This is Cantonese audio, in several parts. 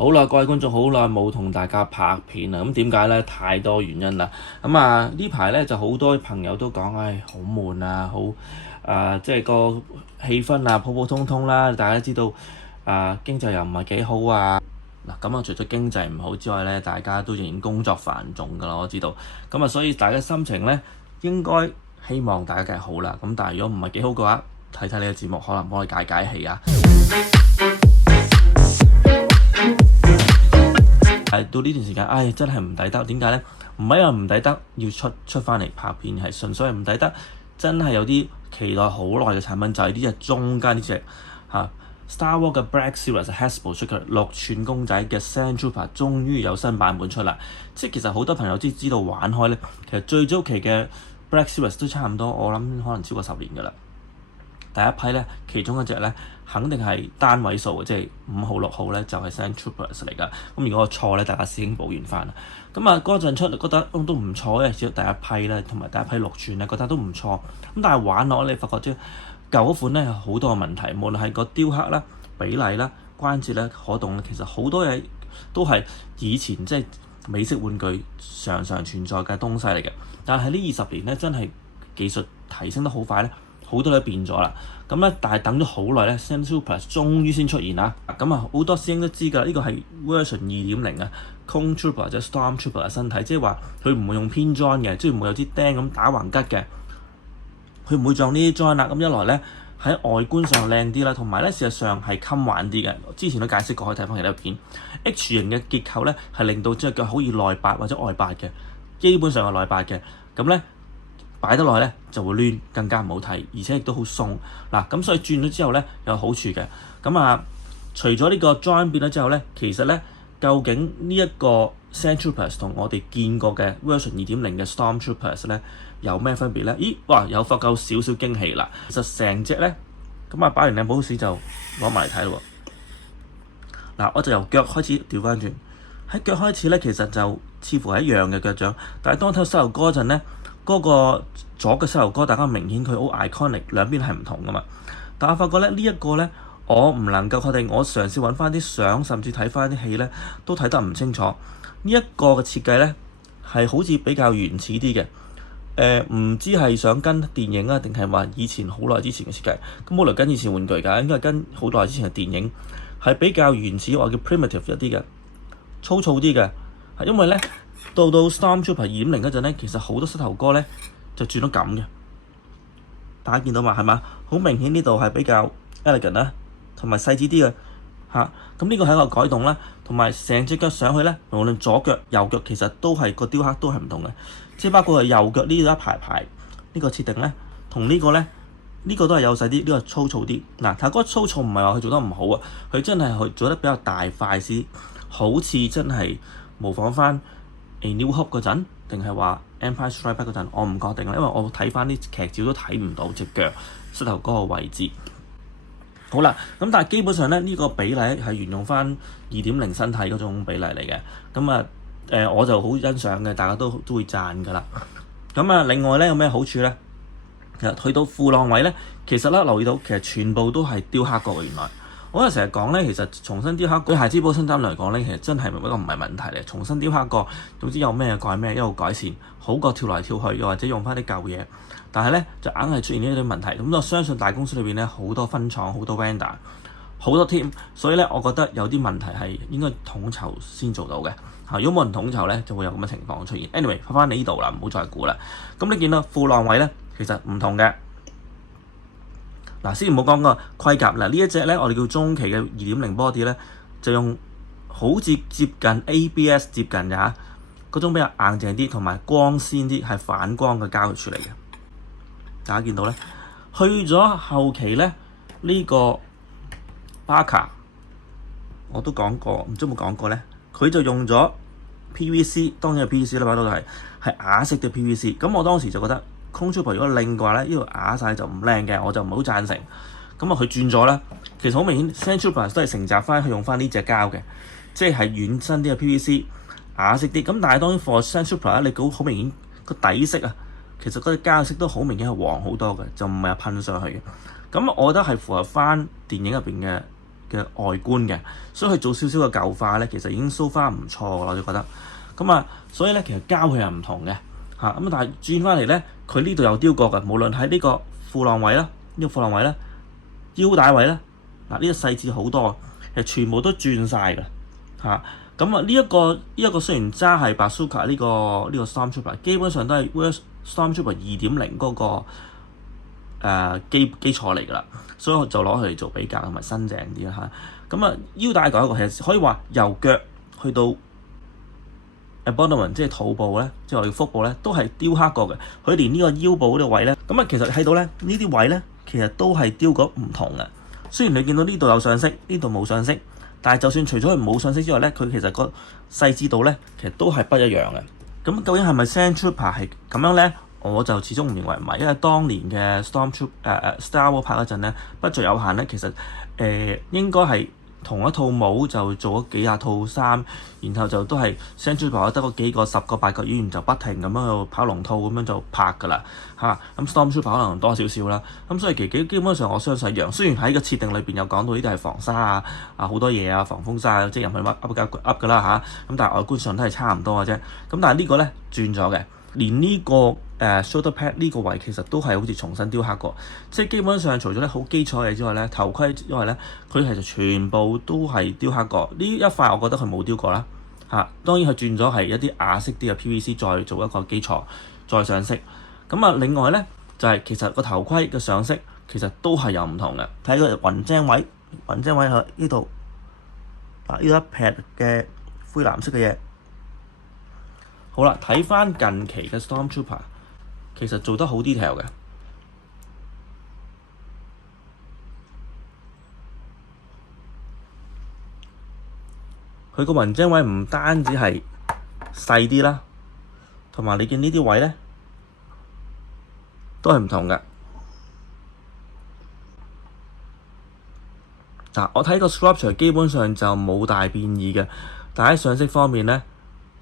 好啦，各位觀眾，好耐冇同大家拍片啦。咁點解呢？太多原因啦。呢排呢就好多朋友都講，好悶啊，即係個氣氛啊，普普通通啦。大家知道經濟又唔係幾好啊。除咗經濟唔好之外呢，大家都仍然工作繁重㗎啦。我知道。所以大家心情呢應該希望大家梗係好啦。咁但係如果唔係幾好嘅話，睇睇呢個節目可能幫你解解氣啊。到呢段時間，真係唔抵得。點解呢？唔係因為唔抵得要出翻嚟拍片，係純粹係唔抵得。真係有啲期待好耐嘅產品，就係呢隻中間呢隻Star Wars 嘅 Black Series Hasbro 出嘅6寸公仔嘅 Sand Trooper 終於有新版本出啦。即係其實好多朋友知道玩開呢，其實最早期嘅 Black Series 都差唔多，我諗可能超過10年㗎啦。第一批呢，其中一隻呢，肯定係單位數嘅，即係5號6號呢，就係 Sand Troopers 嚟㗎。咁如果我錯呢，大家師兄補完翻啦。嗰陣出覺得都唔錯嘅，只係第一批呢，同埋第一批6寸呢，覺得都唔錯。但係玩落你發覺即係舊嗰款呢，有好多嘅問題，無論係個雕刻啦、比例啦、關節咧、可動，其實好多嘢都係以前即係美式玩具常常存在嘅東西嚟嘅。但係呢20年呢，真係技術提升得好快呢。好多都變咗啦，但係等咗好耐咧 Sand Troopers 終於先出現啦。好多師兄都知㗎，呢個係 version 2.0啊 Clone Trooper 或者 Storm Trooper 嘅身體，即係話佢唔會用偏 join 嘅，即係唔會有啲釘咁打橫吉嘅，佢唔會撞呢啲 join 啦。咁一來咧喺外觀上靚啲啦，同埋咧事實上係襟玩啲嘅。之前都解釋過，可以睇翻其他片。H 型嘅結構咧係令到隻腳好易內八或者外八嘅，基本上係內八嘅。咁咧擺得耐咧就會攣，更加唔好睇，而且亦都好鬆。咁所以轉咗之後咧有好處嘅。除咗呢個 join 變咗之後咧，其實咧究竟呢一個 Sand Troopers 同我哋見過嘅 version 2.0嘅 Storm Troopers 咧有咩分別咧？有發夠少少驚喜啦！其實成隻咧擺完靚 pose 就攞埋嚟睇咯喎。我就由腳開始調翻轉，喺腳開始咧其實就似乎係一樣嘅腳掌，但係當睇膝頭哥嗰陣咧。嗰個左嘅膝頭哥，大家明顯佢好 iconic，兩邊係唔同噶嘛。但我發覺咧呢一個咧，我唔能夠確定。我嘗試揾翻啲相，甚至睇翻啲戲咧，都睇得唔清楚。呢一個嘅設計咧係好似比較原始啲嘅。唔知係想跟電影啊，定係話以前好耐之前嘅設計。咁冇理由跟以前玩具㗎，應該係跟好耐之前嘅電影，係比較原始，我叫 primitive 一啲嘅，粗糙啲嘅。係因為咧。到 Storm Trooper 2.0嗰陣咧，其實好多膝頭哥咧就轉到咁嘅，大家見到嘛？係嘛？好明顯呢度係比較 elegant 啦，同埋細緻啲嘅嚇。咁呢個係一個改動啦，同埋成隻腳上去咧，無論左腳右腳其實都係個雕刻都係唔同嘅，即係包括係右腳呢一排呢個設定咧，同呢個咧呢個都係幼細啲，呢個粗糙啲。但係嗰個粗糙唔係話佢做得唔好啊，佢真係佢做得比較大塊啲，好似真係模仿翻。New Hope 嗰陣，定係話 Empire Strikes Back 嗰陣，我唔確定啦，因為我睇翻啲劇照都睇唔到隻腳膝頭哥個位置。好啦，但係基本上咧，呢個比例係沿用翻2.0身體嗰種比例嚟嘅。我就好欣賞嘅，大家都會讚㗎啦。另外咧有咩好處咧？其實去到褲浪位咧，其實咧留意到其實全部都係雕刻過嘅原來。我就成日講咧，其實重新雕刻對孩之寶新衫嚟講咧，其實真係一個唔係問題嚟。重新雕刻過，總之有咩改咩，一路改善，好過跳來跳去，又或者用翻啲舊嘢。但係咧就硬係出現呢啲問題。咁我相信大公司裏邊咧好多分廠、好多 vendor、好多 team，所以咧我覺得有啲問題係應該統籌先做到嘅。如果冇人統籌咧，就會有咁嘅情況出現。Anyway，翻嚟呢度啦，唔好再估啦。咁你見到褲浪位咧，其實唔同嘅。先唔好講個盔甲啦，呢一隻咧我哋叫中期嘅2.0 body 咧，就用好似接近 ABS 接近嘅嗰種比較硬淨啲，同埋光鮮啲，係反光嘅膠處理嘅。大家見到咧，去咗後期咧呢個 Baka 我都講過，唔知有冇講過咧，佢就用咗 PVC， 當然係 PVC 啦，擺到係啞色嘅 PVC。咁我當時就覺得。Clone Trooper 如果靚嘅話咧，呢度啞晒就唔靚嘅，我就唔係好贊成。佢轉咗啦，其實好明顯 Sand Troopers 都係承襲翻去用翻呢隻膠嘅，即係軟身啲嘅 PVC 啞色啲。但係當然 for Sand Trooper 你估好明顯個底色啊，其實嗰啲膠色都好明顯係黃好多嘅，就唔係噴上去嘅。我覺得係符合翻電影入邊嘅嘅外觀嘅，所以佢做少少嘅舊化咧，其實已經 so far 唔錯㗎啦，我就覺得。咁啊，所以咧其實膠佢係唔同嘅嚇，咁但係轉翻嚟咧，佢呢度有雕過嘅，無論喺呢個褲浪位啦，呢個褲浪位啦，腰帶位啦，嗱呢個細節好多，其實全部都轉晒㗎嚇。咁啊呢一個雖然揸係 Bazooka 呢個 Stormtrooper， 基本上都係 Stormtrooper 2.0嗰個基礎嚟㗎啦，所以我就攞佢嚟做比較，同埋新淨啲啦嚇。咁啊腰帶改一個其實可以話由腳去到 abdomen 即係肚部咧，即係我哋腹部咧，都係雕刻過嘅。佢連呢個腰部嗰啲位咧，咁啊其實睇到咧呢啲位咧，其實都係雕過唔同嘅。雖然你見到呢度有上色，呢度冇上色，但係就算除咗佢冇上色之外咧，佢其實個細緻度咧，其實都係不一樣嘅。咁究竟係咪 Sandtrooper 係咁樣咧？我就始終唔認為唔係，因為當年嘅 Star Wars 拍嗰陣咧，budget有限咧，其實應該係同一套帽就做咗幾廿套衫，然後就都係 Sandtrooper 得嗰幾個10個8個演員就不停咁樣去跑龍套咁樣就拍㗎啦嚇。咁 Stormtrooper 可能多少少啦，咁所以其實基本上我相信一樣。雖然喺個設定裏邊有講到呢啲係防沙啊好多嘢啊防風沙啊，即係入去噏㗎啦嚇。咁但係外觀上都係差唔多嘅啫。咁但係呢個咧轉咗嘅，連呢個shoulder pad 呢個位其實都係好似重新雕刻過，即係基本上除咗咧好基礎嘅嘢之外咧，頭盔之外咧，佢其實全部都係雕刻過。呢一塊我覺得佢冇雕過啦嚇。當然佢轉咗係一啲啞色啲嘅 PVC 再做一個基礎再上色。咁啊另外咧就係其實個頭盔嘅上色其實都係有唔同嘅。睇個雲精位喺呢度呢一撇嘅灰藍色嘅嘢。好啦，睇翻近期嘅 Stormtrooper。其實做得好 detail 嘅，佢個雲精位唔單止係細啲啦，同埋你見呢啲位咧都係唔同嘅。嗱，我睇個 sculpture 基本上就冇大變異嘅，但喺上色方面咧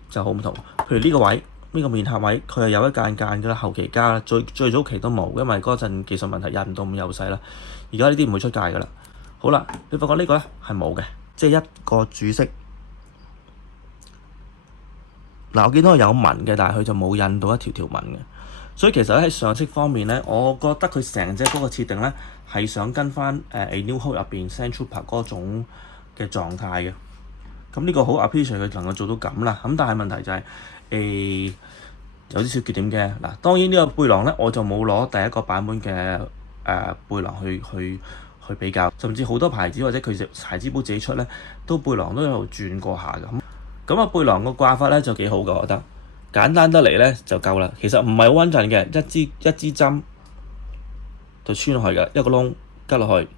就好唔同。譬如呢個位。呢個面客位佢係有一間㗎啦，後期加啦，最早期都冇，因為嗰陣技術問題印唔到咁幼細啦。而家呢啲唔會出界㗎啦。好啦，你發覺呢個咧係冇嘅，即係一個主色。嗱，我見到佢有紋嘅，但係佢就冇印到一條條紋嘅。所以其實喺上色方面咧，我覺得佢成隻嗰個設定咧係想跟翻A New Hope 入邊 Sandtrooper 嗰種嘅狀態嘅。咁呢個好 appreciate 佢能夠做到咁啦。咁但係問題就係、有啲小缺點嘅。嗱，當然呢個背囊咧，我就冇攞第一個版本嘅背囊去比較，甚至好多牌子或者佢牌子簿自己出咧，背囊都有轉過下嘅。咁啊背囊個掛法咧就幾好嘅，我覺得簡單得嚟咧就夠啦。其實唔係好穩陣嘅，一支針就穿落去嘅，一個窿吉落去。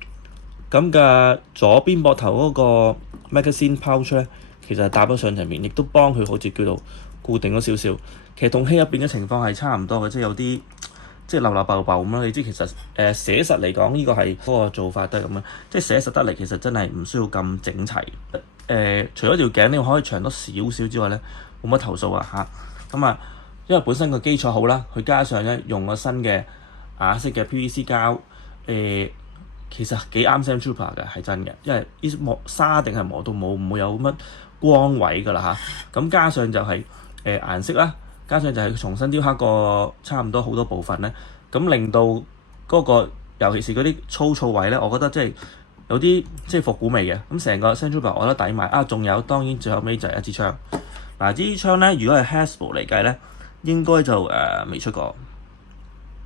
咁嘅左邊膊頭嗰個 magazine pouch 咧，其實係搭咗上層面，亦都幫佢好似叫做固定咗少少。其實同戲入邊嘅情況係差唔多嘅，即係有啲即係漏漏爆爆咁啦。你知其實寫實嚟講，呢個係嗰個做法都係咁樣，即係寫實得嚟，其實真係唔需要咁整齊。除咗條頸你可以長多少少之外咧，冇乜投訴啊嚇。咁啊，因為本身個基礎好啦，佢加上咧用個新嘅啞色嘅 PVC 膠，其實幾啱 Sandtrooper 嘅，係真嘅，因為啲磨沙定係磨到冇唔會有乜光位㗎啦嚇。咁加上就係顏色啦，加上就係重新雕刻過差唔多好多部分咧，咁令到嗰個尤其是嗰啲粗糙位咧，我覺得即係有啲即係復古味嘅。咁成個 Sandtrooper 我覺得抵買啊！仲有當然最後尾就係一支槍。嗱，支槍咧，如果係 Hasbro 嚟計咧，應該就未出過。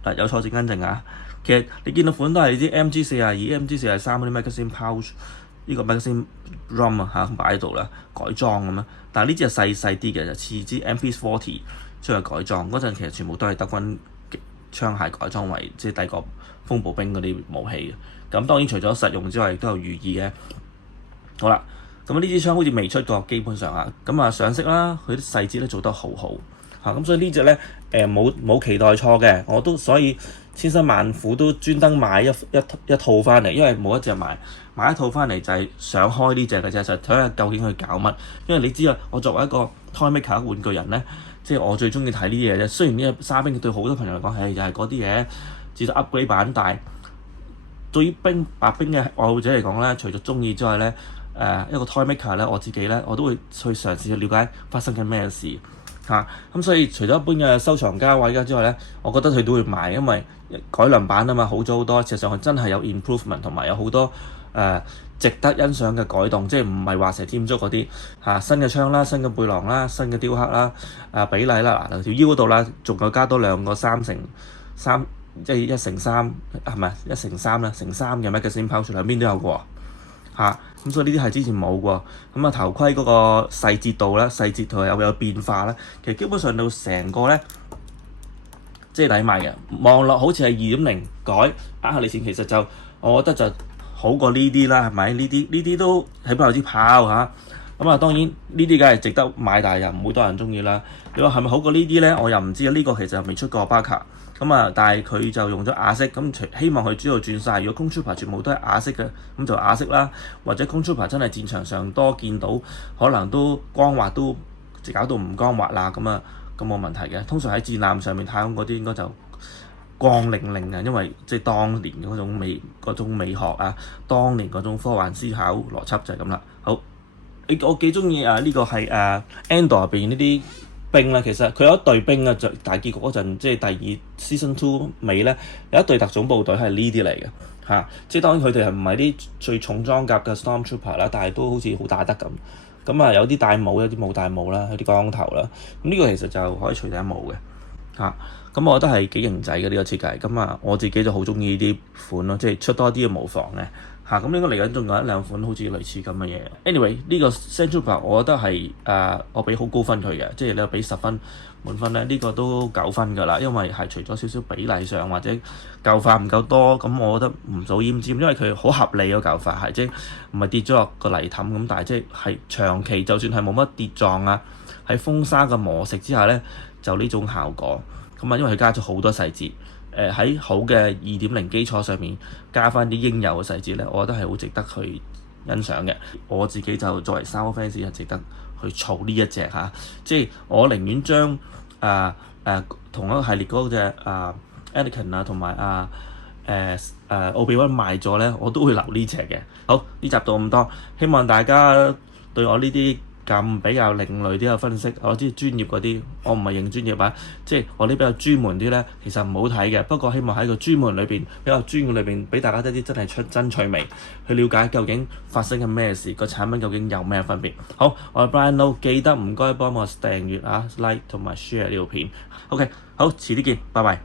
嗱，有錯請更正啊！其實你見到款都係啲 MG42、MG43嗰啲 magazine pouch， 呢個 magazine drum 啊擺喺度啦，改裝咁樣。但係呢支係細啲嘅，就似支 MP40 出去改裝嗰陣，其實全部都係德軍槍械改裝為即係帝國風步兵嗰啲武器嘅。咁當然除咗實用之外，亦都有寓意嘅。好啦，咁呢支槍好似未出過，基本上啊，咁啊上色啦，佢啲細節都做得好好嚇。咁所以呢隻咧冇期待錯嘅，我都所以千辛萬苦都專登買一套翻嚟，因為冇一隻買一套翻嚟就係想開呢隻嘅啫，就睇下究竟佢搞乜。因為你知啊，我作為一個 toy maker 玩具人咧，即係我最中意睇呢啲嘢啫。雖然呢個沙兵對好多朋友嚟講係又係嗰啲嘢，至到 upgrade 版，但係對於白冰嘅愛好者嚟講咧，除咗中意之外咧，一個 toy maker 咧，我自己咧我都會去嘗試去了解發生緊咩事嚇。咁所以除咗一般嘅收藏家位之外咧，我覺得佢都會買，因為改良版啊嘛，好咗好多。事實上佢真係有 improvement 同埋有好多值得欣賞嘅改動，即係唔係話成添足嗰啲新嘅槍啦、新嘅背囊啦、新嘅雕刻啦、比例啦，嗱條腰嗰度啦，仲有加多2個3x3，即係1x3係咪1x3啦？乘3嘅 magazine pouch 兩邊都有個咁所以呢啲係之前冇喎。咁頭盔嗰個細節度咧，細節度有變化咧，其實基本上到成個咧，即係抵買嘅。望落好似係2.0改下你錢，其實就我覺得就好過呢啲啦，係咪？呢啲都起碼有啲跑咁當然呢啲梗係值得買，但係又唔會多人中意啦。你話係咪好過呢啲咧？我又唔知啊。呢個其實未出過巴卡但係佢就用咗亞色希望佢主要轉晒。如果 Clone Trooper 全部都係亞色嘅，咁就亞色啦。或者 Clone Trooper 真係戰場上多見到，可能都光滑都搞到唔光滑啦，咁冇問題嘅。通常喺戰艦上面太空嗰啲應該就光粼粼因為即係當年嗰種美學當年嗰種科幻思考邏輯就係咁啦。好，我幾中意呢個係Andor 入邊呢啲兵咧。其實佢有一隊兵就大結局嗰陣，即係第2 Season 2尾咧，有一隊特種部隊係呢啲嚟嘅即係當然佢哋係唔係啲最重裝甲嘅 Stormtrooper 啦，但係都好似好打得咁。有啲戴帽，有啲冇戴帽啦，有啲光頭啦。呢個其實就可以除頂帽嘅我覺得係幾型仔嘅呢個設計。我自己就好中意呢啲款咯，即係出多啲嘅模仿嘅咁應該嚟緊仲有1-2款好似類似咁嘅嘢。Anyway 呢個 Sand Trooper 我覺得係我俾好高分佢嘅，即係你俾10分滿分咧，呢個都9分㗎啦。因為係除咗少少比例上或者舊化唔夠多，我覺得唔數奄尖，因為佢好合理個舊化係即係唔係跌咗落個泥凼但係即係長期就算係冇乜跌撞喺風沙嘅磨蝕之下咧，就呢種效果。因為佢加咗好多細節，喺好嘅2.0基礎上面加翻啲應有嘅細節咧，我覺得係好值得去欣賞嘅。我自己就作為Star Wars fans係值得去儲呢一隻即係我寧願將同一個系列嗰隻Anakin同埋奧比溫賣咗咧，我都會留呢隻嘅。好，呢集到咁多，希望大家對我呢啲咁比較另類啲嘅分析，我知專業嗰啲，我唔係認專業即係我啲比較專門啲咧，其實唔好睇嘅。不過希望喺個專門裏邊，比較專嘅裏邊，俾大家一啲真係出真趣味，去了解究竟發生緊咩事，個產品究竟有咩分別。好，我係 Brian Low，記得唔該幫我訂閱like 同埋 share 呢條片。OK， 好，遲啲見，拜拜。